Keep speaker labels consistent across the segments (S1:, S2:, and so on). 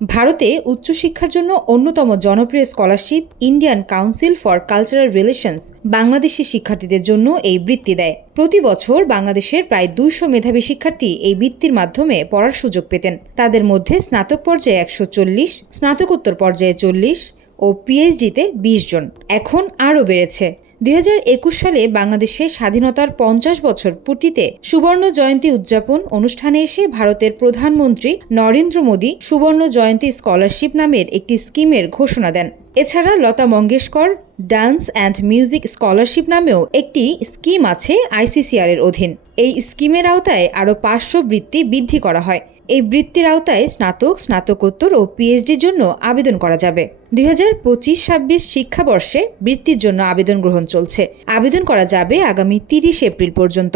S1: ভারতে উচ্চশিক্ষার জন্য অন্যতম জনপ্রিয় scholarship Indian Council for Cultural Relations Bangladeshi শিক্ষার্থীদের জন্য এই বৃত্তি দেয়। প্রতি বছর বাংলাদেশের প্রায় দুইশো মেধাবী শিক্ষার্থী এই বৃত্তির মাধ্যমে পড়ার সুযোগ পেতেন। তাদের মধ্যে স্নাতক পর্যায়ে একশো চল্লিশ, স্নাতকোত্তর পর্যায়ে চল্লিশ ও পিএইচডিতে বিশ জন। এখন আরও বেড়েছে। দুই হাজার একুশ সালে বাংলাদেশে স্বাধীনতার পঞ্চাশ বছর পূর্তিতে সুবর্ণ জয়ন্তী উদযাপন অনুষ্ঠানে এসে ভারতের প্রধানমন্ত্রী নরেন্দ্র মোদী সুবর্ণ জয়ন্তী স্কলারশিপ নামের একটি স্কিমের ঘোষণা দেন। এছাড়া Lata Mangeshkar dance and music scholarship নামেও একটি স্কিম আছে আইসিসিআর এর অধীন। এই স্কিমের আওতায় আরও পাঁচশো বৃত্তি বৃদ্ধি করা হয়। এই বৃত্তির আওতায় স্নাতক, স্নাতকোত্তর ও পিএইচডির জন্য আবেদন করা যাবে। দুই হাজার পঁচিশ, ছাব্বিশ শিক্ষাবর্ষে বৃত্তির জন্য আবেদন গ্রহণ চলছে। আবেদন করা যাবে আগামী তিরিশ এপ্রিল পর্যন্ত।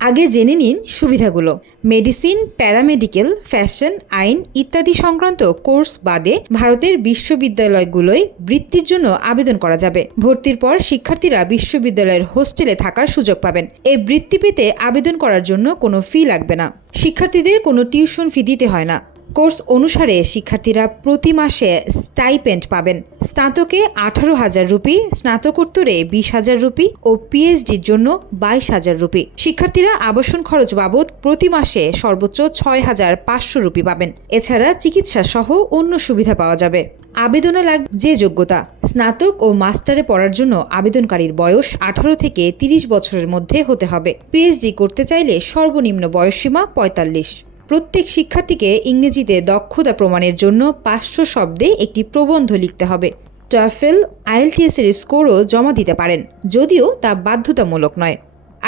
S1: আগে জেনে নিন সুবিধাগুলো। মেডিসিন, প্যারামেডিক্যাল, ফ্যাশন, আইন ইত্যাদি সংক্রান্ত কোর্স বাদে ভারতের বিশ্ববিদ্যালয়গুলোয় বৃত্তির জন্য আবেদন করা যাবে। ভর্তির পর শিক্ষার্থীরা বিশ্ববিদ্যালয়ের হোস্টেলে থাকার সুযোগ পাবেন। এই বৃত্তি পেতে আবেদন করার জন্য কোনো ফি লাগবে না। শিক্ষার্থীদের কোনো টিউশন ফি দিতে হয় না। কোর্স অনুসারে শিক্ষার্থীরা প্রতি মাসে স্টাইপেন্ড পাবেন। স্নাতকে আঠারো হাজার রুপি, স্নাতকোত্তরে বিশ হাজার রুপি ও পিএইচডির জন্য বাইশ হাজার রুপি। শিক্ষার্থীরা আবাসন খরচ বাবদ প্রতি মাসে সর্বোচ্চ ছয় হাজার পাঁচশো রুপি পাবেন। এছাড়া চিকিৎসা সহ অন্য সুবিধা পাওয়া যাবে। আবেদনে লাগবে যে যোগ্যতা, স্নাতক ও মাস্টারে পড়ার জন্য আবেদনকারীর বয়স আঠারো থেকে তিরিশ বছরের মধ্যে হতে হবে। পিএইচডি করতে চাইলে সর্বনিম্ন বয়সসীমা পঁয়তাল্লিশ। প্রত্যেক শিক্ষার্থীকে ইংরেজিতে দক্ষতা প্রমাণের জন্য পাঁচশো শব্দে একটি প্রবন্ধ লিখতে হবে। টয়ফেল আইএলটিএসের স্কোরও জমা দিতে পারেন, যদিও তা বাধ্যতামূলক নয়।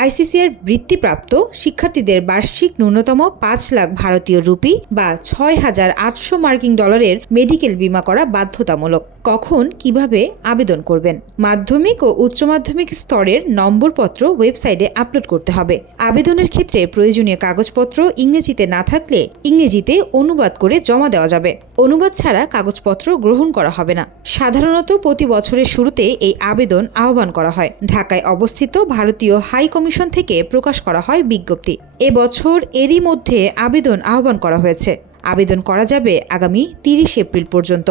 S1: আইসিসিআর বৃত্তিপ্রাপ্ত শিক্ষার্থীদের বার্ষিক ন্যূনতম পাঁচ লাখ ভারতীয় রুপি বা ছয় হাজার আটশো মার্কিন ডলারের মেডিকেল বিমা করা বাধ্যতামূলক। কখন কীভাবে আবেদন করবেন? মাধ্যমিক ও উচ্চ মাধ্যমিক স্তরের নম্বরপত্র ওয়েবসাইটে আপলোড করতে হবে। আবেদনের ক্ষেত্রে প্রয়োজনীয় কাগজপত্র ইংরেজিতে না থাকলে ইংরেজিতে অনুবাদ করে জমা দেওয়া যাবে। অনুবাদ ছাড়া কাগজপত্র গ্রহণ করা হবে না। সাধারণত প্রতি বছরের শুরুতে এই আবেদন আহ্বান করা হয়। ঢাকায় অবস্থিত ভারতীয় হাই কমিশন থেকে প্রকাশ করা হয় বিজ্ঞপ্তি। এবছর এরই মধ্যে আবেদন আহ্বান করা হয়েছে। আবেদন করা যাবে আগামী তিরিশ এপ্রিল পর্যন্ত।